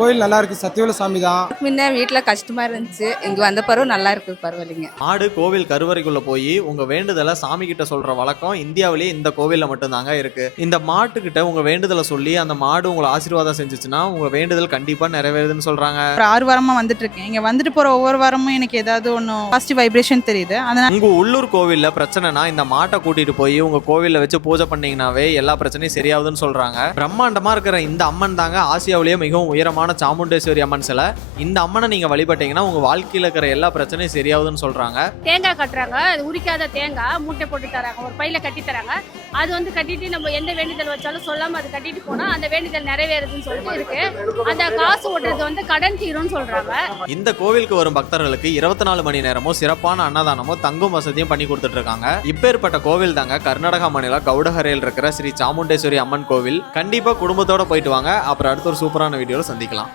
கோயில் நல்லா இருக்கு, சத்தியவேல சாமி தான். முன்ன வீட்டில் கஷ்டமா இருந்துச்சு, இங்கே வந்த பிறகு நல்லா இருக்கு, பரவாயில்லைங்க. மாடு கோவில் கருவறைக்குள்ள போய் உங்க வேண்டுதலை சாமி கிட்ட சொல்ற வழக்கம் இந்தியாவிலேயே இந்த கோவில்ல மட்டும்தாங்க இருக்கு. இந்த மாட்டுக்கிட்ட உங்க வேண்டுதலை சொல்லி அந்த மாடு உங்களை ஆசீர்வாதம் செஞ்சுச்சுன்னா உங்க வேண்டுதல் கண்டிப்பா நிறைவேறுதுன்னு சொல்றாங்க. ஒரு 6 வாரமா வந்துட்டு இருக்கேன். இங்க வந்துட்டு போற ஒவ்வொரு வாரமும் எனக்கு ஏதாவது ஒன்று பாசிட்டிவ் வைப்ரேஷன் தெரியுது. அதனால உங்க உள்ளூர் கோவில்ல பிரச்சனைனா இந்த மாட்டை கூட்டிட்டு போய் உங்க கோவில்ல வச்சு பூஜை பண்ணீங்கன்னாவே எல்லா பிரச்சனையும் சரியாகுதுன்னு சொல்றாங்க. பிரம்மாண்டமா இருக்கிற இந்த அம்மன் தாங்க ஆசியாவிலேயே மிகவும் உயரமான சாமுண்டேஸ்வரி அம்மன் சிலை. இந்த அம்மனை நீங்க வழிபட்டீங்கன்னா உங்க வாழ்க்கையில இருக்கிற எல்லா பிரச்சனையும் சரியாகுதுன்னு சொல்றாங்க. தேங்காய் கட்டுறாங்க, அது உரிக்காத தேங்காய் மூட்டை போட்டு தராங்க, ஒரு பையில கட்டி தராங்க. அது வந்து கட்டிட்டு நம்ம எந்த வேண்டுதல் வச்சாலும் சொல்லாம அது கட்டிட்டு போனா அந்த வேண்டுதல் நிறைவேறுதுன்னு சொல்லிட்டு இருக்கு. அந்த காசு ஓட்டுறது வந்து கடன் தீரும்னு சொல்றாங்க. இந்த கோவிலுக்கு வரும் பக்தர்களுக்கு 24 மணி நேரமும் சிறப்பான அன்னதானமும் தங்கும் வசதியும் பண்ணி கொடுத்துட்டு இருக்காங்க. இப்பேற்பட்ட கோவில் தாங்க கர்நாடகா மாநிலம் கவுடஹரையில் இருக்கிற ஸ்ரீ சாமுண்டேஸ்வரி அம்மன் கோவில். கண்டிப்பா குடும்பத்தோட போயிட்டு வாங்க. அப்புறம் அடுத்த ஒரு சூப்பரான வீடியோல சந்திக்கலாம்.